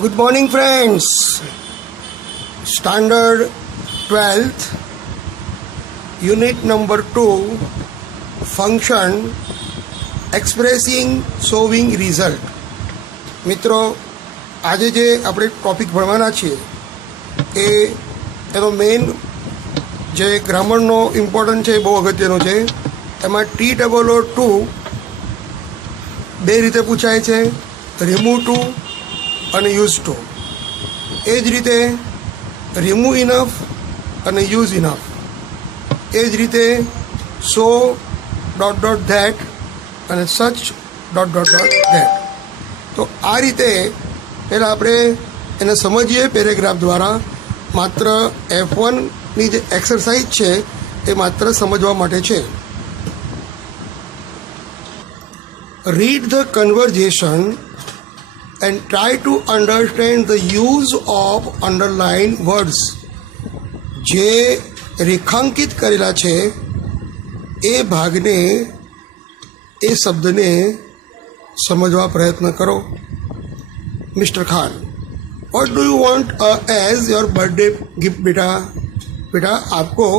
Good morning, friends. Standard 12th, Unit number 2, Function Expressing Showing Result. મિત્રો, આજે જે આપણે ટોપિક ભણવાના છીએ એનો મેઇન જે ગ્રામરનો ઇમ્પોર્ટન્ટ છે એ બહુ અગત્યનો છે. એમાં TOO2 બે રીતે પૂછાય છે, રિમૂવ ટુ અને યુઝ ટુ. એ જ રીતે રિમૂવ ઇનફ અને યુઝ ઇનફ. એ જ રીતે સો ..that અને સચ ..that. તો આ રીતે પહેલાં આપણે એને સમજીએ પેરેગ્રાફ દ્વારા. માત્ર F1ની જે એક્સરસાઇઝ છે એ માત્ર સમજવા માટે છે. Read the conversation and try to understand the use of underlined words. જે રેખાંકિત કરેલા છે એ ભાગને, એ શબ્દને સમજવા પ્રયત્ન કરો. Mister Khan, what do you want as your birthday gift? बेटा आपको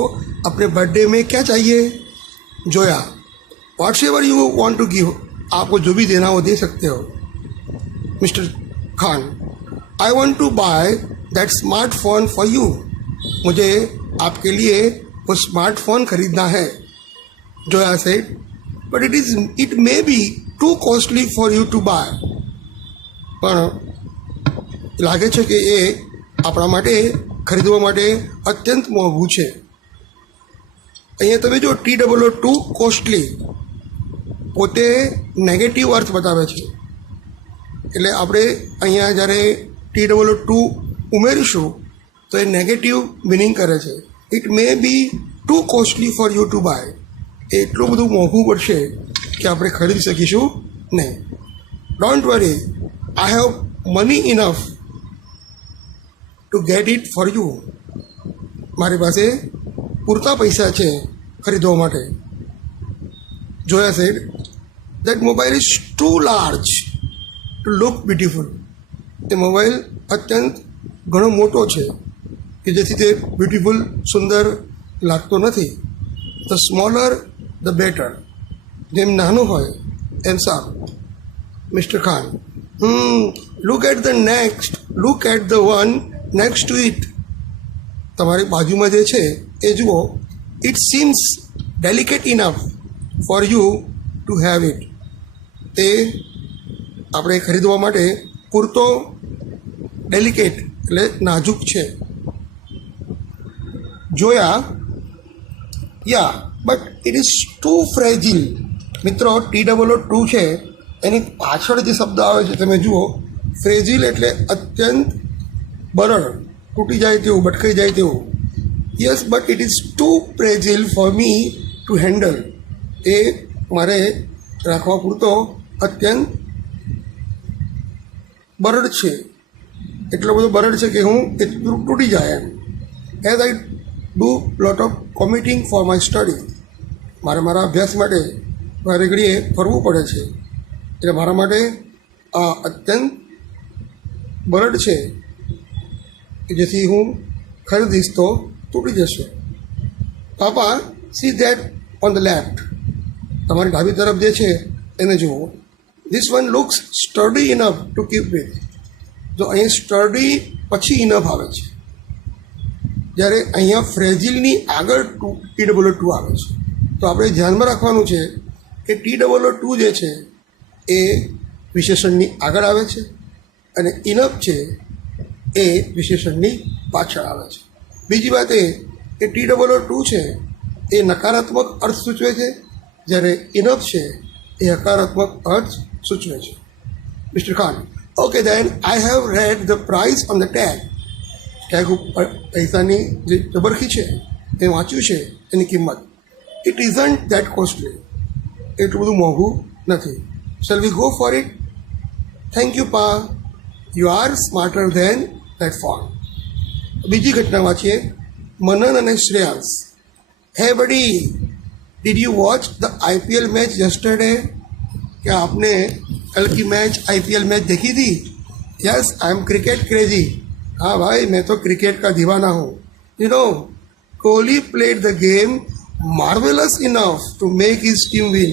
अपने बर्थडे में क्या चाहिए? Zoya, whatever you want to give, आपको जो भी देना हो दे सकते हो. Mr. Khan, I want to buy that smartphone for you. मुझे आपके लिए वो स्मार्टफोन खरीदना है. Zoya said, but it may be too costly for you to buy. પણ લાગે છે કે એ આપણા માટે ખરીદવા માટે અત્યંત મોંઘું છે. અહીંયા તમે જો TOO2 કોસ્ટલી પોતે નેગેટિવ અર્થ બતાવે છે. એટલે આપણે અહીંયા જ્યારે TOO2 ઉમેરીશું તો એ નેગેટિવ મિનિંગ કરે છે. It may be too costly for you to buy. એ એટલું બધું મોંઘું પડશે કે આપણે ખરીદી શકીશું નહીં. Don't worry, I have money enough to get it for you. મારી પાસે પૂરતા પૈસા છે ખરીદવા માટે. Joya said, that mobile is too large to look beautiful. એ મોબાઈલ અત્યંત ઘણો મોટો છે કે જેથી તે બ્યુટીફુલ, સુંદર લાગતો નથી. The smaller the better. જેમ નાનું હોય એમ સારું. Mister Khan, look at the one next to it. તમારી બાજુમાં જે છે એ જુઓ. It seems delicate enough for you to have it. તે આપણે ખરીદવા માટે પૂરતો ડેલિકેટ એટલે નાજુક છે. જોયા, યા બટ ઇટ ઇઝ ટુ ફ્રેજિલ. મિત્રો, TOO2 છે એની પાછળ જે શબ્દ આવે છે તમે જુઓ. ફ્રેજિલ એટલે અત્યંત બરડ, તૂટી જાય તેવું, ભટકાઈ જાય તેવું. Yes, but it is too fragile for me to handle. એ મારે રાખવા પૂરતો અત્યંત બરડ છે. એટલો બધો બરડ છે કે હું એ તૂટી જાય એમ. As I do lot of commuting for my study. મારા અભ્યાસ માટે વારે ઘડીએ ફરવું પડે છે. એટલે મારા માટે આ અત્યંત બરડ છે કે જેથી હું ખરીદીશ તો તૂટી જશે. પાપા, see that on the left. તમારી ડાબી તરફ જે છે એને જુઓ. This one looks sturdy enough to keep with. જો અહીંયા સ્ટડી પછી ઇનફ આવે છે, જ્યારે અહીંયા ફ્રેજિલની આગળ TOO2 આવે છે. તો આપણે ધ્યાનમાં રાખવાનું છે કે TOO2 જે છે એ વિશેષણની આગળ આવે છે અને ઇનફ છે એ વિશેષણની પાછળ આવે છે. બીજી વાત એ કે TOO2 છે એ નકારાત્મક અર્થ સૂચવે છે, જ્યારે ઇનફ છે એ હકારાત્મક અર્થ સૂચવે છે. Mister Khan, okay then I have read the price on the tag. Tag ઉપર પૈસાની જે જબરખી છે એ વાંચ્યું છે એની કિંમત. It isn't that costly. એટલું બધું મોંઘું નથી. Shall we go for it? Thank you પા, you are smarter than that phone. બીજી ઘટના વાંચીએ. મનન અને Shreyansh. Hey buddy, did you watch the IPL match yesterday? क्या आपने कल की मैच IPL मैच देखी थी? Yes I am cricket crazy. हाँ भाई, मैं तो क्रिकेट का दीवाना हूँ. You know, Kohli played the game marvellous enough to make his team win.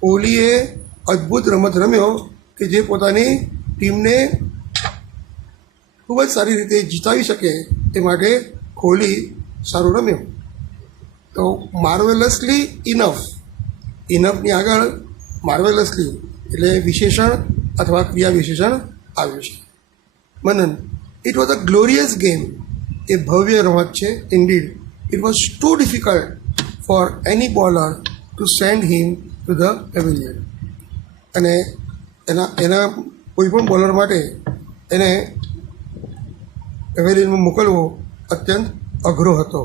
કોહલીએ અદ્ભુત રમત રમ્યો કે જે પોતાની ટીમને ખૂબ જ સારી રીતે જીતાવી શકે તે માટે કોહલી સારું રમ્યો. તો માર્વેલસલી ઇનફ, ઇનફની આગળ માર્વેલસલી એટલે વિશેષણ અથવા ક્રિયા વિશેષણ આવ્યું છે. Manan, it was a glorious game. એ ભવ્ય રમત છે. Indeed it was too difficult for any bowler to send him to the pavilion. અને એના કોઈ પણ બોલર માટે એને પેવેલિયનમાં મોકલવો અત્યંત અઘરો હતો.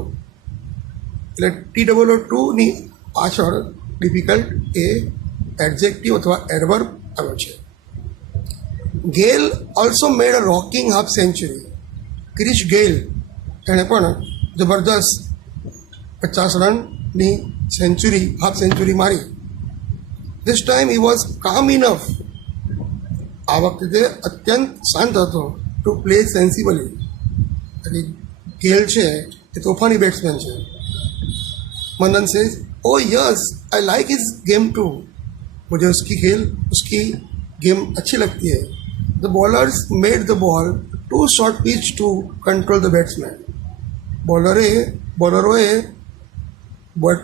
એટલે TOO2ની પાછળ ડિફિકલ્ટ એ એડજેક્ટિવ અથવા એડવર્બ આવ્યો છે. ગેલ ઓલ્સો મેડ અ રોકિંગ હાફ સેન્ચુરી. ક્રિશ ગેલ એણે પણ જબરદસ્ત 50 રનની સેન્ચુરી, હાફ સેન્ચુરી મારી. ધીસ ટાઈમ હી વોઝ કામ ઇનફ. આ વખતે અત્યંત શાંત હતો ટુ પ્લે સેન્સિબલી. ગેલ છે એ તોફાની બેટ્સમેન છે. Manan says, oh yes I like his game too. मुझे उसकी गेम अच्छी लगती है. The bowlers made the ball too short pitch to control the batsman. બોલરોએ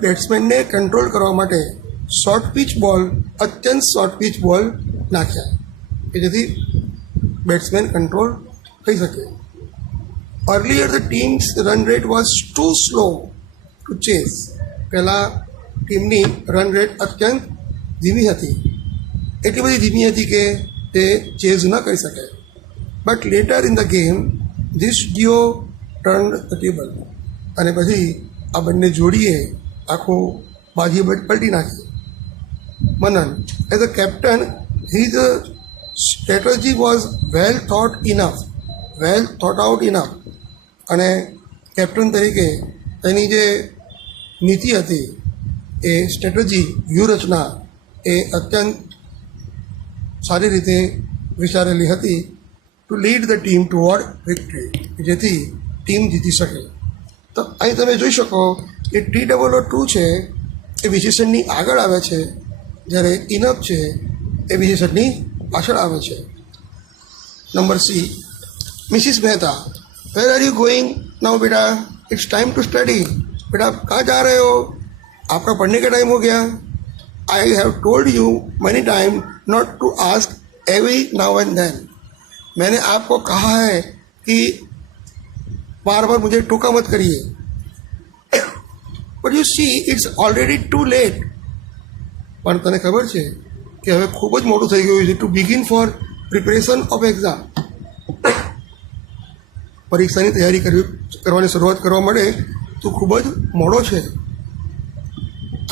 બેટ્સમેનને કંટ્રોલ કરવા માટે શોર્ટ પિચ બોલ, અત્યંત શોર્ટ પિચ બોલ નાખ્યા કે જેથી બેટ્સમેન કંટ્રોલ થઈ શકે. Earlier the teams run rate was too slow two chess. પહેલાં ટીમની રન રેટ અત્યંત ધીમી હતી, એટલી બધી ધીમી હતી કે તે ચેઝ ન કરી શકે. But later in the game this duo turn the table. અને પછી આ બંને જોડીએ આખો બાજી પલટી નાખી. Manan, as a captain his strategy was well thought out enough. અને કેપ્ટન તરીકે તેની જે નીતિ હતી, એ સ્ટ્રેટેજી, વ્યૂહરચના એ અત્યંત સારી રીતે વિચારેલી હતી to lead the team toward victory, જેથી ટીમ જીતી શકે. તો અહીં તમે જોઈ શકો કે TOO2 છે એ વિશેષણની આગળ આવે છે, જ્યારે ઇનફ છે એ વિશેષણની પાછળ આવે છે. Number C, Mrs Mehta, where are you going now बेटा? It's time to study. बेटा आप कहाँ जा रहे हो? आपका पढ़ने का टाइम हो गया. I have told you many time not to ask every now and then. मैंने आपको कहा है कि बार बार मुझे टोका मत करिए. But you see it's already too late. પણ તને ખબર છે કે હવે ખૂબ જ મોડું થઈ ગયું છે to begin for preparation of exam. પરીક્ષાની તૈયારી કરવાની શરૂઆત કરવા માટે તું ખૂબ જ મોડો છે.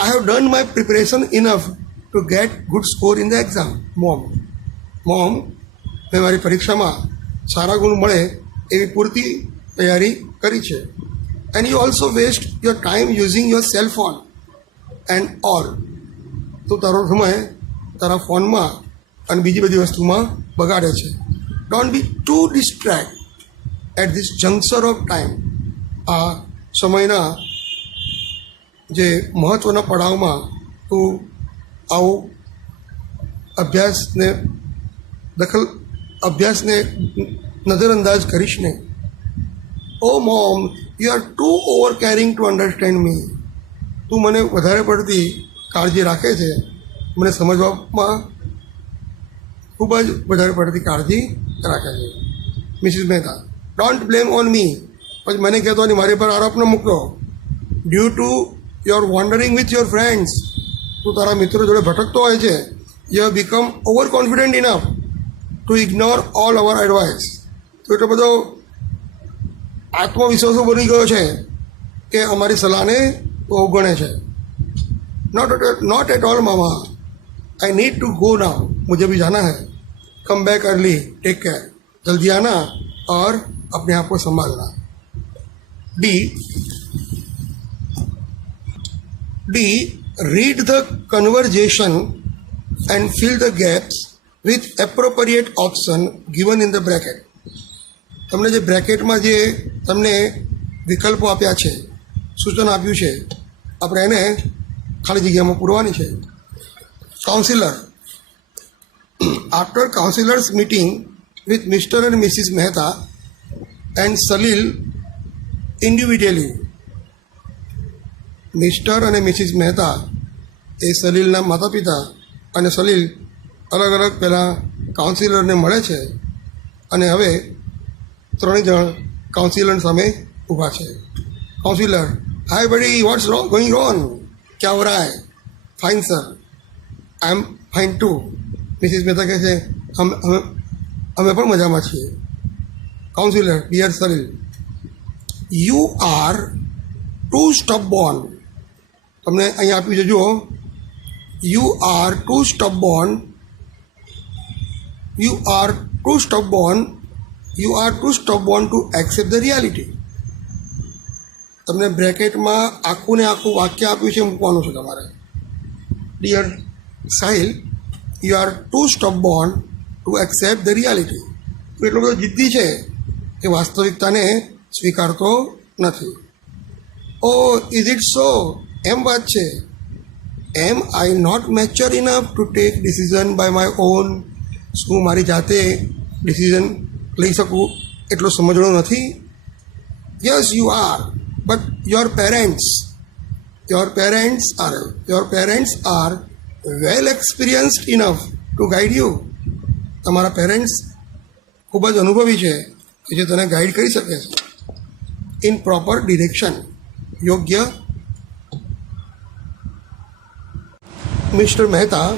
I have done my preparation enough to get good score in the exam. Mom, મેં મારી પરીક્ષામાં સારા ગુણ મળે એવી પૂરતી તૈયારી કરી છે. And you also waste your time using your cell phone and all. તો તારો સમય તારા ફોનમાં અને બીજી બધી વસ્તુમાં બગાડે છે. Don't be too distract at this junction of time. આ સમયના જે મહત્ત્વના પડાવમાં તું આવું અભ્યાસને નજરઅંદાજ કરીશ ને. Oh mom, you are too over caring to understand me. તું મને વધારે પડતી કાળજી રાખે છે, મને સમજવામાં ખૂબ જ વધારે પડતી કાળજી રાખે છે. Mrs Mehta, don't blame on me. પછી મને કહેતો નહીં, મારી પર આરોપ ન મૂકતો. Due to your wandering with your friends. તું તારા મિત્રો જોડે ભટકતો હોય છે. You have become over confident enough to ignore all our advice. તો એટલો બધો આત્મવિશ્વાસો બની ગયો છે કે અમારી સલાહને અવગણે છે. नॉट एट ऑल मामा, I need to go now. मुझे भी जाना है. Come back early, take care. जल्दी आना और अपने आप को संभालना. D, read the conversation and fill the gaps with appropriate option given in the bracket. તમને જે બ્રેકેટમાં જે તમને વિકલ્પો આપ્યા છે, સૂચન આપ્યું છે, આપણે એને ખાલી જગ્યામાં પૂરવાની છે. Counsellor. After counsellors meeting with Mr. and Mrs. Mehta and Salil individually. Mister અને મિસિસ મહેતા એ સલીલના માતા પિતા અને સલીલ અલગ અલગ પહેલાં કાઉન્સિલરને મળે છે અને હવે ત્રણેય જણ કાઉન્સિલર સામે ઊભા છે. કાઉન્સિલર: હાય બડી, વોટ્સ ગોઈંગ ઓન? ક્યા હો રહા હૈ? Fine sir, I am fine too. Mrs Mehta કહે છે અમે પણ મજામાં છીએ. Counsellor: dear Salil, you are too stubborn. તમને અહીંયા આપ્યું છે, જુઓ. You are too stubborn, you are too stubborn, you are too stubborn to accept the reality. તમને બ્રેકેટમાં આખું ને આખું વાક્ય આપ્યું છે, મૂકવાનું છે તમારે. Dear Sahil, you are too stubborn to accept the reality. તો એટલો બધો જિદ્દી છે કે વાસ્તવિકતાને સ્વીકારતો નથી. ઓ ઇઝ ઇટ સો? એમ વાત છે. Am I not mature enough to take decision by my own. શું મારી જાતે ડિસિઝન લઈ શકું એટલો સમજણો નથી? Yes you are, but your parents are well experienced enough to guide you. તમારા પેરેન્ટ્સ ખૂબ જ અનુભવી છે કે જે તને ગાઈડ કરી શકે છે ઇન પ્રોપર ડિરેક્શન, યોગ્ય. Mr Mehta: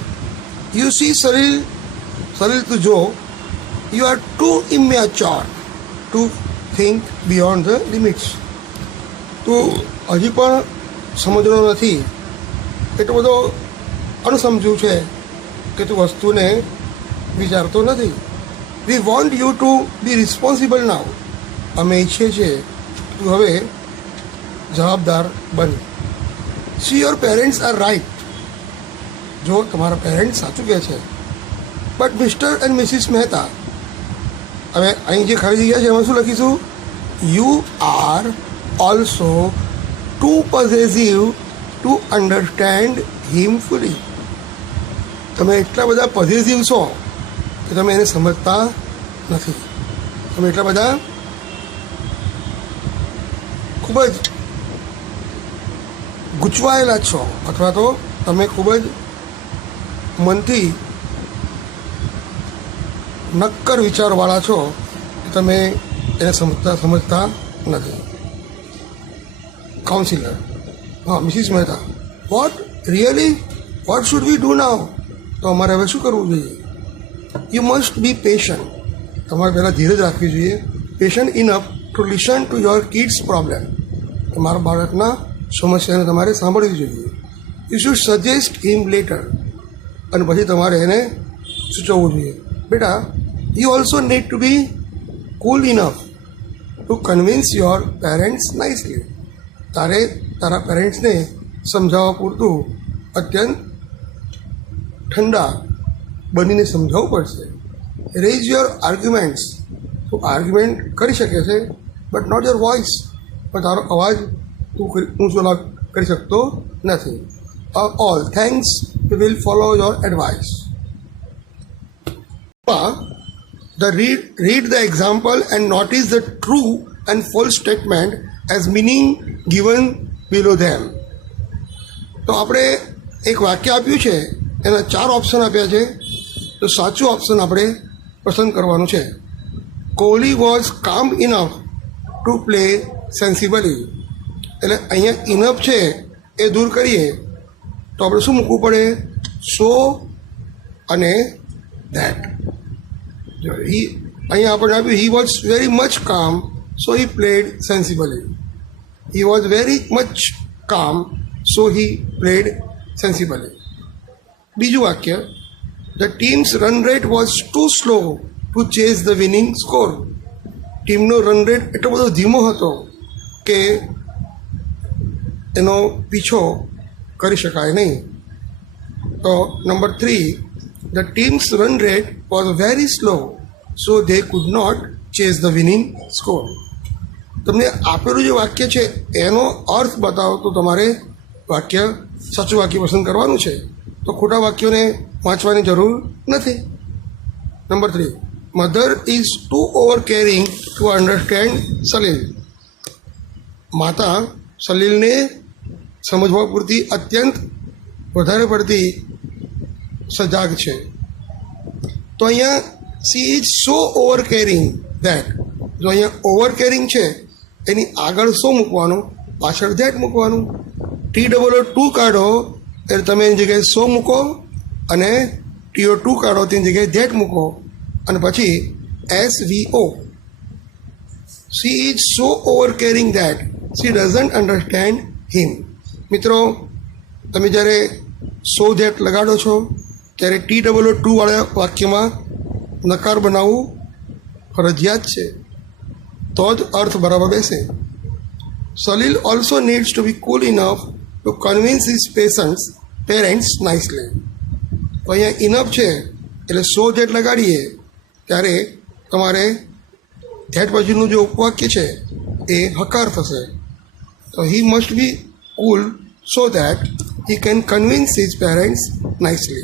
you see Salil, તું જો, you are too immature to think beyond the limits. તું હજી પણ સમજણો નથી, એટલો બધો અણસમજુ છે કે તું વસ્તુને વિચારતો નથી. We want you to be responsible now. અમે ઈચ્છીએ છીએ તું હવે જવાબદાર બન. See your parents are right. જો તમારા પેરેન્ટ્સ સાચું કહે છે. But Mr and Mrs Mehta. હવે અહીં જે ખાલી જગ્યા છે એમાં શું લખીશું? You are also too possessive to understand him fully. તમે એટલા બધા પોઝેસિવ છો કે તમે એને સમજતા નથી. તમે એટલા બધા ખૂબ જ ગૂંચવાયેલા છો, અથવા તો તમે ખૂબ જ મનથી નક્કર વિચારવાળા છો કે તમે એને સમજતા નથી. કાઉન્સિલર: હા Mrs Mehta. What really? What should we do now? તો અમારે હવે શું કરવું જોઈએ? You must be patient. તમારે પહેલાં ધીરજ રાખવી જોઈએ. Patient enough to listen to your kids problem. તમારા બાળકના સમસ્યાને તમારે સાંભળવી જોઈએ. You should suggest him later. અને પછી તમારે એને સૂચવવું જોઈએ. બેટા, you also need to be cool enough to convince your parents nicely. તારે તારા પેરેન્ટ્સને સમજાવવા પૂરતું અત્યંત ઠંડા બનીને સમજાવવું પડશે. Rays your arguments. તું આર્ગ્યુમેન્ટ કરી શકે છે, બટ નોટ યોર વોઇસ. પણ તારો અવાજ તું ઊંચો કરી શકતો નથી. All thanks, we will follow your advice. Read the example and notice the true and false statement as meaning given below them. તો આપણે એક વાક્ય આપ્યું છે, એના 4 ઓપ્શન આપ્યા છે. તો સાચું ઓપ્શન આપણે પસંદ કરવાનું છે. કોહલી વોઝ કામ ઇનફ ટુ પ્લે સેન્સિબલી. એટલે અહીંયા ઇનફ છે એ દૂર કરીએ તો આપણે શું મૂકવું પડે? સો અને ધેટ. અહીંયા આપણે આપ્યું હી was very much calm, so he played sensibly. He was very much calm, so he played sensibly. બીજું વાક્ય: the teams run rate was too slow to chase the winning score. ટીમનો રન રેટ એટલો બધો ધીમો હતો કે એનો પીછો કરી શકાય નહીં. તો number 3, The team's run rate was very slow, so they could not chase the winning score. તમને આપેલું જે વાક્ય છે એનો અર્થ બતાવો તો તમારે વાક્ય સાચું વાક્ય પસંદ કરવાનું છે, તો ખોટા વાક્યોને વાંચવાની જરૂર નથી. Number 3, mother is too over caring to understand Salil. માતા સલીલને સમજવા પૂરતી અત્યંત વધારે પડતી સજાગ છે. તો અહીંયા she is so over caring that. જો અહીંયા ઓવર કેરિંગ છે એની આગળ સો મૂકવાનું, પાછળ ધેટ મૂકવાનું. TOO કાઢો એટલે તમે એની જગ્યાએ સો મૂકો અને TO2 કાઢો તેની જગ્યાએ ધેટ મૂકો અને પછી SVO. She is so over caring that she doesn't understand him. મિત્રો, તમે જ્યારે સો ધેટ લગાડો છો ત્યારે TOO વાળા વાક્યમાં નકાર બનાવવું ફરજિયાત છે, તો જ અર્થ બરાબર બેસે. Salil also needs two be cool enough to convince his parents nicely. તો અહીંયા ઇનફ છે એટલે સો ધેટ લગાડીએ ત્યારે તમારે ધેટ પછીનું જે ઉપવાક્ય છે એ હકાર થશે. તો he must be cool so that he can convince his parents nicely.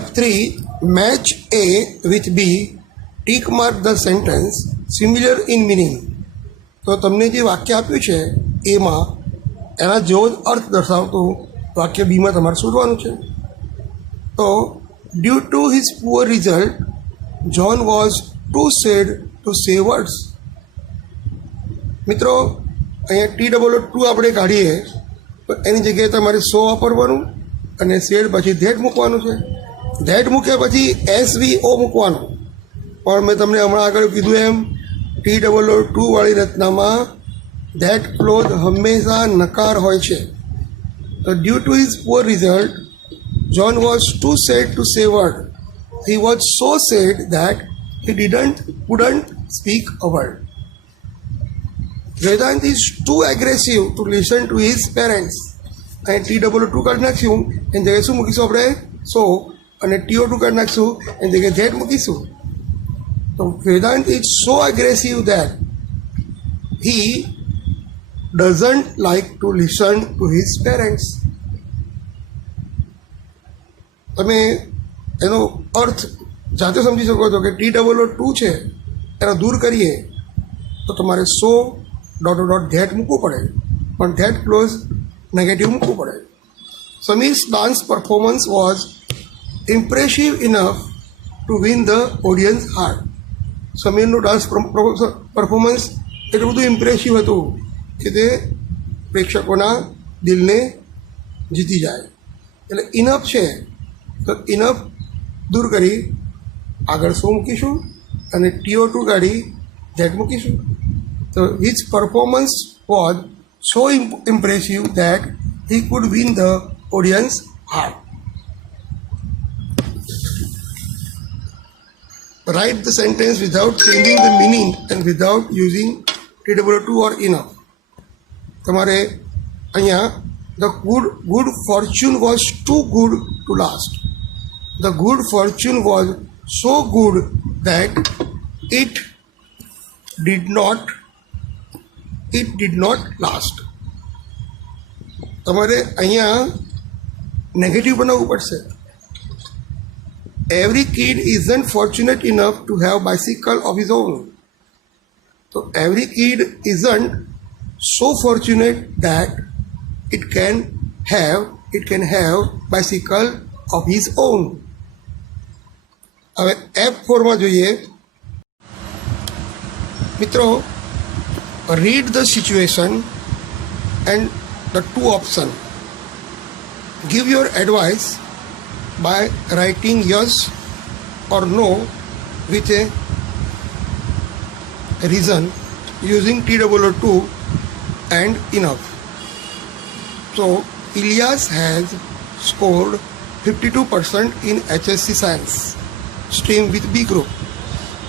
F3, match A with B, tick mark the sentence similar in meaning. તો તમને જે વાક્ય આપ્યું છે એમાં એના જેવો જ અર્થ દર્શાવતું વાક્ય બીમાં તમારે શોધવાનું છે. તો due to his poor result John was too sad to say words. મિત્રો, અહીંયા TOO આપણે કાઢીએ તો એની જગ્યાએ તમારે સો વાપરવાનું અને શેડ પછી ધેટ મૂકવાનું છે. ધેટ મૂક્યા પછી SVO મૂકવાનું. પણ મેં તમને હમણાં આગળ કીધું એમ TOO વાળી રચનામાં ધેટ ક્લોઝ હંમેશા નકાર હોય છે. તો due to his poor result John was too sad to say word. He was so sad that he couldn't speak a word. Vedant is too aggressive to listen to his parents. અને TOO કાઢી નાખીશું એની જગ્યાએ શું મૂકીશું આપણે? સો. અને TO2 કાઢી નાખીશું એની જગ્યાએ ધેટ મૂકીશું. તો Vedant is so aggressive that he doesn't like to listen to his parents. તમે એનો અર્થ જાતે સમજી શકો છો કે TOO છે એનો દૂર કરીએ તો તમારે સો ધેટ મૂકવું પડે, પણ ધેટ ક્લોઝ નેગેટિવ મૂકવું પડે. Sameer's dance performance was impressive enough to win the audience heart. સમીરનું ડાન્સ પરફોર્મન્સ એટલું બધું ઇમ્પ્રેસિવ હતું કે તે પ્રેક્ષકોના દિલને જીતી જાય. એટલે ઇનફ છે તો ઇનફ દૂર કરી આગળ સો મૂકીશું અને TO2 કાઢી ધેટ મૂકીશું. So his performance was so impressive that he could win the audience heart. Write the sentence without changing the meaning and without using TOO or enough. તમારે અહીંયા the good fortune was too good to last. The good fortune was so good that it did not last. તમારે અહીંયા negative બનાવવું પડશે. Every kid isn't fortunate enough to have bicycle of his own. તો every kid isn't so fortunate that it can have bicycle of his own. હવે F4માં જોઈએ. મિત્રો, read the situation and the two options. Give your advice by writing yes or no with a reason using TOO and enough. So, Ilyas has scored 52% in HSC Science stream with B group.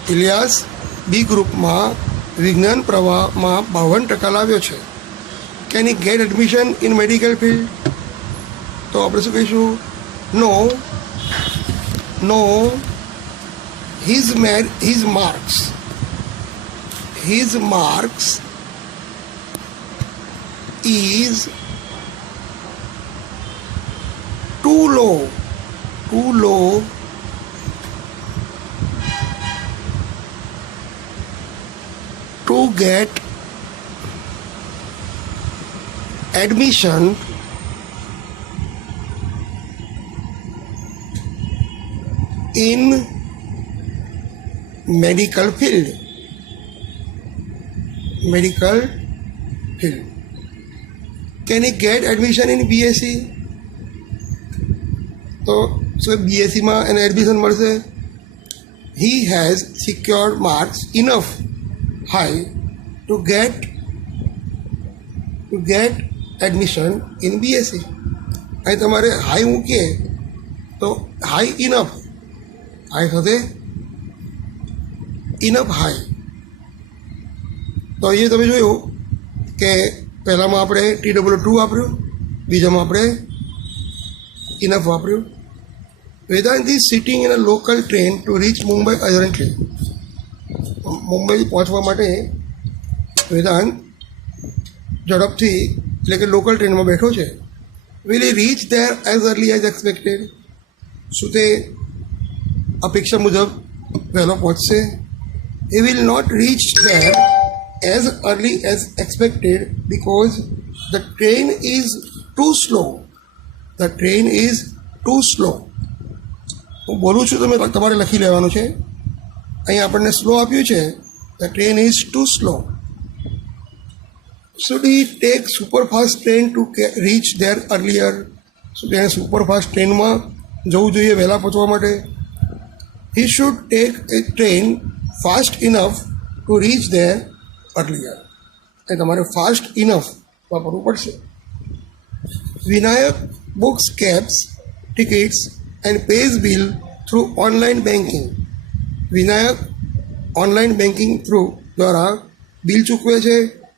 Ilyas B ગ્રુપમાં વિજ્ઞાન પ્રવાહમાં 52% લાવ્યો છે. Can he get admission in medical field? તો આપણે શું કહીશું? know his marks. His marks is too low to get admission in medical field. Can he get admission in BSc? तो BSc માં એને એડમિશન મળશે. He has secured marks enough high to get admission in BSc. અહીં તમારે high મૂકીએ તો high enough, high સાથે enough high. તો અહીંયા તમે જોયું કે પહેલામાં આપણે TW2 વાપર્યું, બીજામાં આપણે ઇનફ વાપર્યું. Vedant is sitting in a local train to reach Mumbai urgently. Mumbai પહોંચવા માટે વેદાંત ઝડપથી એટલે કે લોકલ ટ્રેનમાં બેઠો છે. Will he reach there as early as expected? શું તે અપેક્ષા મુજબ વહેલો પહોંચશે? He will not reach there as early as expected because the train is too slow. The train is too slow. હું બોલું છું તમે તમારે લખી લેવાનું છે. અહીં આપણને સ્લો આપ્યું છે. The train is too slow. Should he take superfast train to reach there earlier? શું તેને સુપરફાસ્ટ ટ્રેનમાં જવું જોઈએ વહેલા પહોંચવા માટે? He should take a train fast enough to reach there earlier. એ તમારે ફાસ્ટ ઇનફ વાપરવું પડશે. Vinayak books cabs, tickets and pays bill through online banking. Vinayak online banking through દ્વારા બિલ ચૂકવે છે,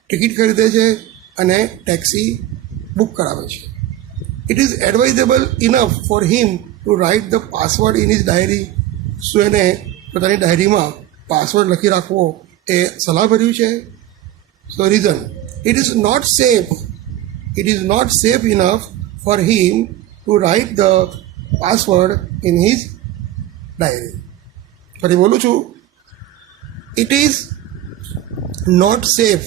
ટિકિટ ખરીદે છે અને ટેક્સી બુક કરાવે છે. It is advisable enough for him to write the password in his diary. શું એને પોતાની ડાયરીમાં પાસવર્ડ લખી રાખવો એ સલાહભર્યું છે? So reason, it is not safe enough for him to write the password in his diary. ફરી બોલું છું, it is not safe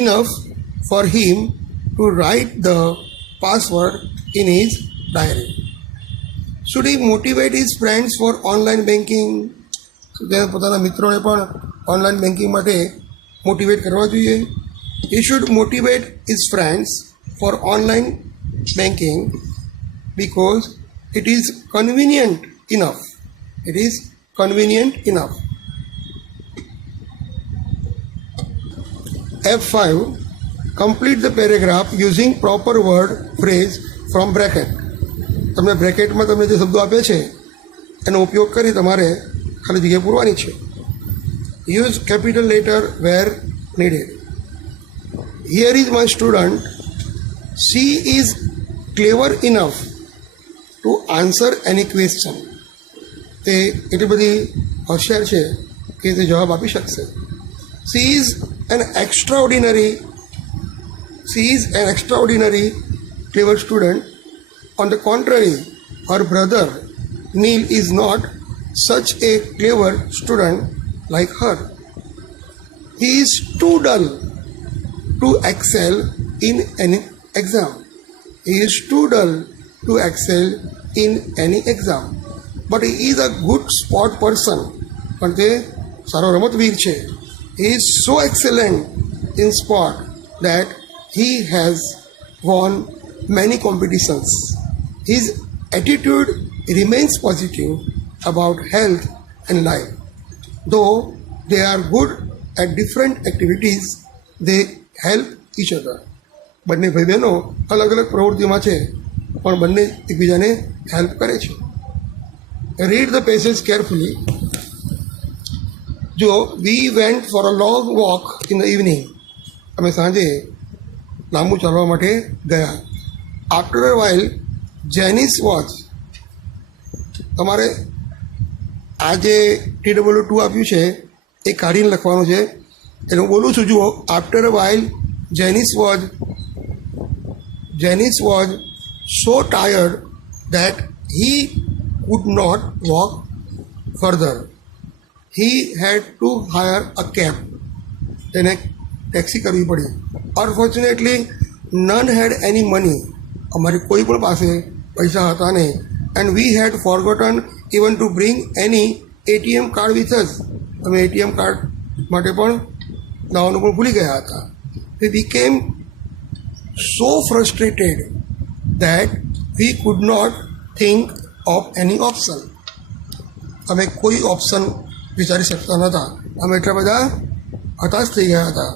enough for him to write the password in his diary. Should he motivate his friends for online banking? તેને પોતાના મિત્રોને પણ online banking માટે motivate કરવા જોઈએ. He should motivate his friends for online banking because it is convenient enough. It is convenient enough. F5. Complete the paragraph using proper word phrase from bracket. તમને બ્રેકેટમાં તમને જે શબ્દો આપે છે એનો ઉપયોગ કરી તમારે ખાલી જગ્યા પૂરવાની છે. Use capital letter where needed. Here is my student. She is clever enough to answer any question. તે એટલી બધી હોશિયાર છે કે તે જવાબ આપી શકશે. She is an extraordinary clever student. On the contrary, her brother Neil is not such a clever student like her. He is too dull to excel in any exam. He is too dull to excel in any exam. But he is a good sport person. પણ તે સારો રમતવીર છે. He is so excellent in sport that he has won many competitions. His attitude remains positive about health and life. Though they are good at different activities, they help each other. બંને ભાઈ બહેનો અલગ અલગ પ્રવૃત્તિમાં છે પણ બંને એકબીજાને હેલ્પ કરે છે. Read the passage carefully. જો we went for a long walk in the evening. અમે સાંજે લાંબુ ચાલવા માટે ગયા. After a while Janice was તમારે આ જે TW2 આપ્યું છે એ કાઢીને લખવાનું છે. એટલે હું બોલું છું, જુઓ. After a while Janice was so tired that he could not walk further. He had to hire a cab. તેને ટેક્સી કરવી પડી. Unfortunately none had any money. અમારી કોઈ પણ પાસે પૈસા હતા નહીં. And we had forgotten even to bring any ATM card with us. અમે ATM કાર્ડ માટે પણ લાવવાનું પણ ભૂલી ગયા હતા. We became so frustrated that we could not think of any option. અમે કોઈ ઓપ્શન વિચારી શકતા નહોતા. અમે એટલા બધા હતાશ થઈ ગયા હતા.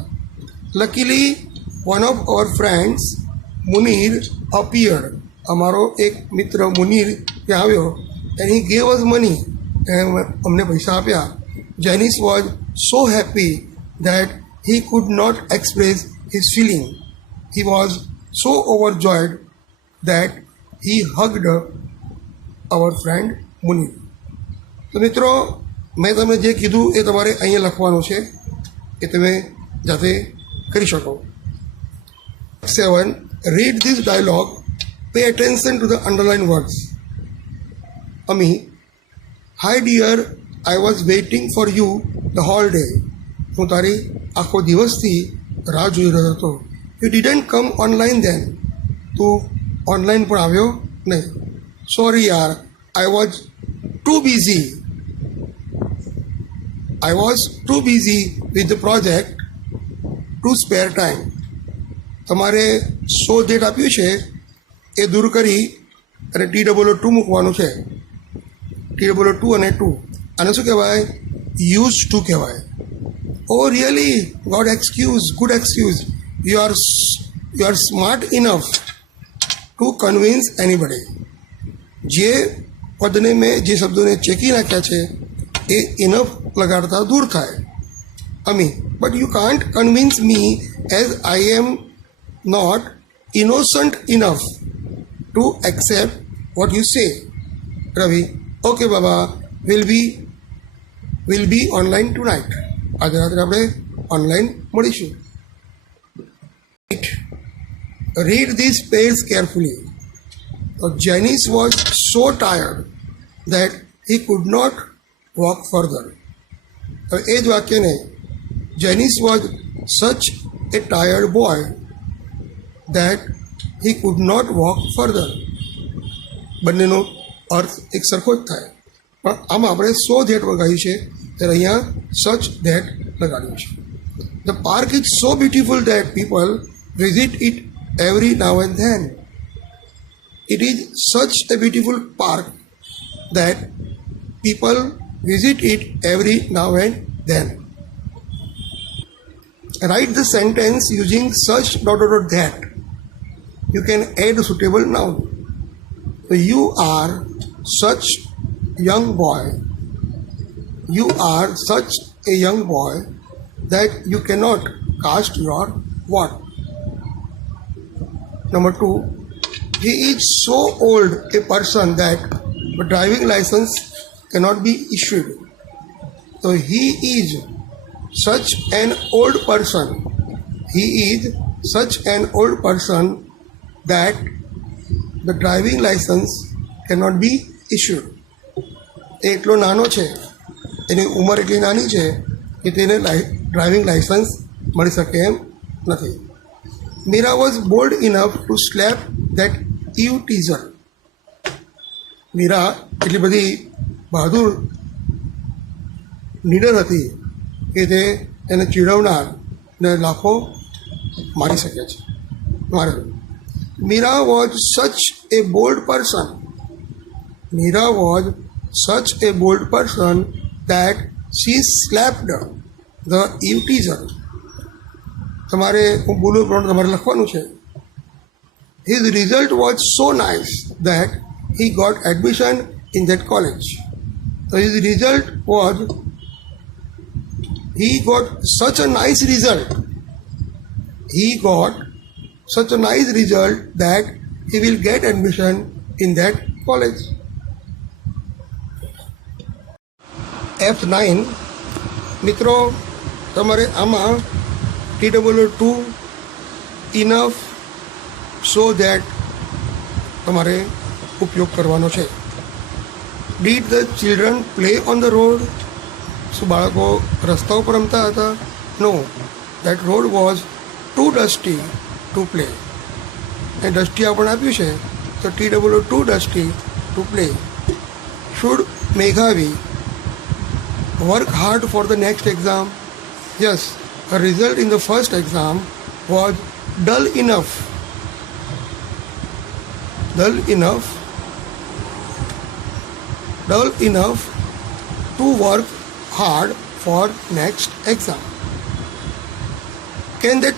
Luckily one of our friends Munir appeared. અમારો એક મિત્ર મુનીર ત્યાં આવ્યો and he gave us money. એણે અમને પૈસા આપ્યા. Janice was so happy that he could not express his feeling. He was so overjoyed that he hugged our friend Munir. તો મિત્રો, મેં તમને જે કીધું એ તમારે અહીંયા લખવાનું છે, એ તમે જાતે કરી શકો. 7. Read this dialogue. Pay attention to the underlined words. Ami, hi dear, I was waiting for you the whole day. હું તારી આખો દિવસથી રાહ જોઈ રહ્યો હતો. You didn't come online then. તું ઓનલાઈન પણ આવ્યો નહીં. સોરી યાર, I was too busy with the project to spare time. તમારે સો ડેટ આપ્યું છે એ દૂર કરી અને TW2 મૂકવાનું છે. TW2 અને 2 આને શું કહેવાય? યુઝ ટુ કહેવાય. Oh really? Good excuse. You are smart enough to convince anybody. જે પદને મેં જે શબ્દોને ચેકી નાખ્યા છે એ ઇનફ લગાડતા દૂર થાય. Ami, but you can't convince me as I am not innocent enough to accept what you say. Ravi, okay baba, will be online tonight. આજે રાત્રે આપણે ઓનલાઈન મળીશું. Read these pairs carefully. Janice was so tired that he could not walk further. હવે એ જ વાક્યને Janice was such a tired boy that he could not walk further. બંનેનો અર્થ એક સરખો જ થાય, પણ આમાં આપણે સો ધેટ લગાવ્યું છે ત્યારે અહીંયા સચ ધેટ લગાડ્યું છે. The park is so beautiful that people visit it every now and then. It is such a beautiful park that people visit it every now and then. Write the sentence using such ... that. You can add a suitable noun. So you are such young boy. You are such a young boy that you cannot cast your vote. Number 2, he is so old a person that the driving license cannot be issued. So he is such an old person. He is such an old person that the driving license cannot be issued. એ એટલો નાનો છે, એની ઉંમર એટલી નાની છે કે તેને driving licence મળી શકે એમ નથી. Mira was bold enough to slap that Eve teaser. Meera એટલી બધી બહાદુર નીડર હતી કે તે એને ચીડવનાર ને લાખો મારી શકે છે. Mira was such a bold person. Mira was such a bold person that she slapped the Eve teaser. તમારે હું બોલું પણ તમારે લખવાનું છે. His result was so nice that he got admission in that college. So his result was, he got such a nice result. He got such a nice result that he will get admission in that college. F9 મિત્રો તમારે આમાં TWO2 enough so that તમારે ઉપયોગ કરવાનો છે. Did the children play on the road? શું બાળકો રસ્તા ઉપર રમતા હતા? No, that road was too dusty to play. એ ડસ્ટી આપણને આપ્યું છે તો TWO2 dusty to play. Should Meghavi work hard for the next exam? Yes, her result in the first exam was dull enough. Dull enough to work hard for next exam. Can that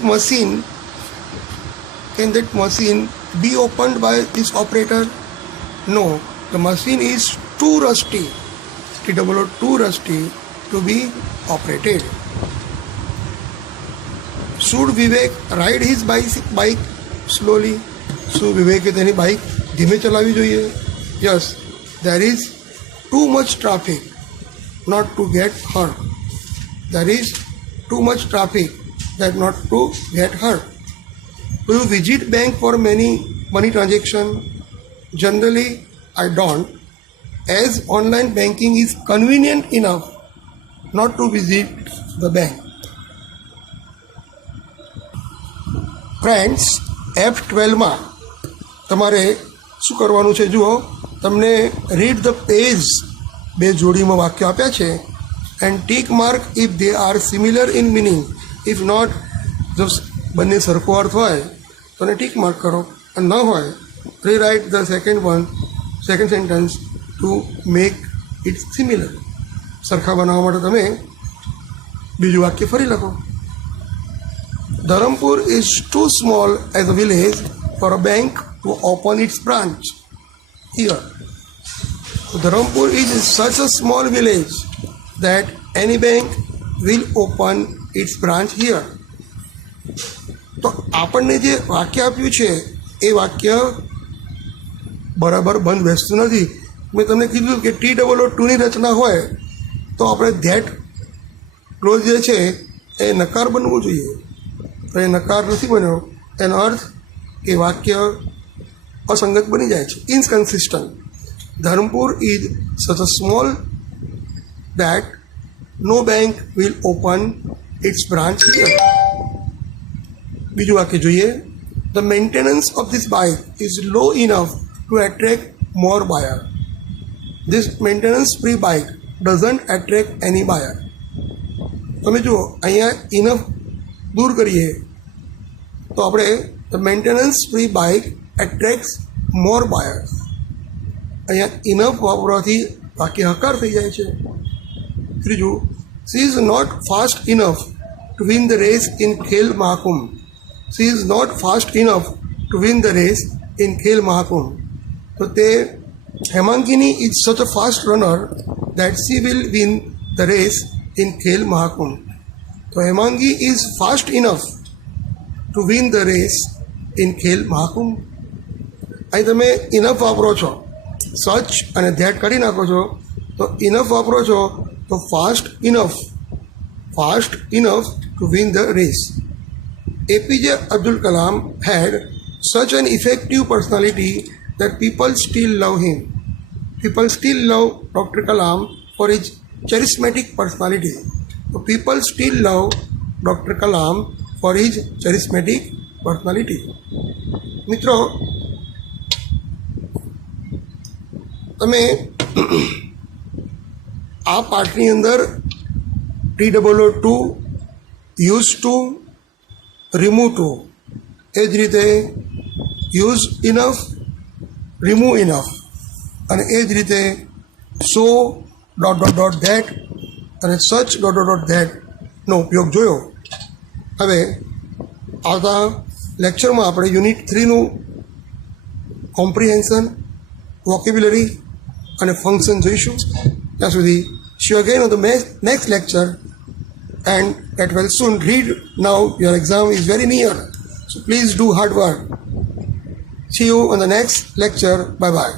machine be opened by this operator? No, the machine is too rusty, TWO2 rusty, to be operated. Should Vivek ride his bike slowly? શું વિવેકે તેની bike ધીમે ચલાવવી જોઈએ? Yes, there is too much traffic not to get hurt. There is too much traffic that not to get hurt. Do you visit bank for money transaction? Generally, I don't, as online banking is convenient enough not to visit the bank. Friends, F12માં તમારે શું કરવાનું છે જુઓ, તમને read the page બે જોડીમાં વાક્ય આપ્યા છે and tick mark if they are similar in meaning. If not, જો બંને સરખો અર્થ હોય તો એને ટીક માર્ક કરો, અને ન હોય rewrite the second sentence to make it similar. સરખા બનાવવા માટે તમે બીજું વાક્ય ફરી લખો. Dharampur is too small as a village for a bank to open its branch here. Dharampur is such a small village that any bank will open its branch here. તો આપણને જે વાક્ય આપ્યું છે એ વાક્ય બરાબર બંધ બેસતું નથી. મેં તમને કીધું કે TWO2ની રચના હોય તો આપણે ધેટ ક્લોઝ જે છે એ નકાર બનવું જોઈએ, તો એ નકાર નથી બન્યો. એનો અર્થ કે વાક્ય અસંગત બની જાય છે, ઇનકન્સિસ્ટન્ટ. Dharampur is such a small that no bank will open it's branch here. બીજું વાક્ય જોઈએ. The maintenance of this bike is law enough to attract more buyer. This maintenance free bike doesn't attract એની બાયર. તમે જુઓ, અહીંયા ઇનફ દૂર કરીએ તો આપણે the maintenance free bike એટ્રેક્ટ્સ more buyers. અહીંયા ઇનફ વાપરવાથી વાક્ય હકાર થઈ જાય છે. ત્રીજું, C is not fast enough to win the race in Khel Mahakumbh. She is not fast enough to win the race in Khel Mahakumbh. તો તે Hemangini is such a fast runner that she will win the race in Khel Mahakumbh. તો Hemangi is fast enough to win the race in Khel Mahakumbh. અહીં તમે enough વાપરો છો, સચ અને that કાઢી નાખો છો, તો ઇનફ વાપરો છો તો fast enough to win the race. APJ Abdul Kalam had such an effective personality that people still love him. People still love Dr. Kalam for his charismatic personality. So people still love Dr. Kalam for his charismatic personality. મિત્રો, તમે આ પાઠની અંદર TWO2, use to, remove to, એ જ રીતે use enough, remove enough, અને એ જ રીતે સો ....that અને સચ ....that નો ઉપયોગ જોયો. હવે આવતા લેક્ચરમાં આપણે યુનિટ 3નું કોમ્પ્રિહેન્શન, વોકેબ્યુલરી અને ફંક્શન જોઈશું. ત્યાં સુધી see you again on the next lecture, and that will soon read. Now your exam is very near, so please do hard work. See you on the next lecture. Bye bye.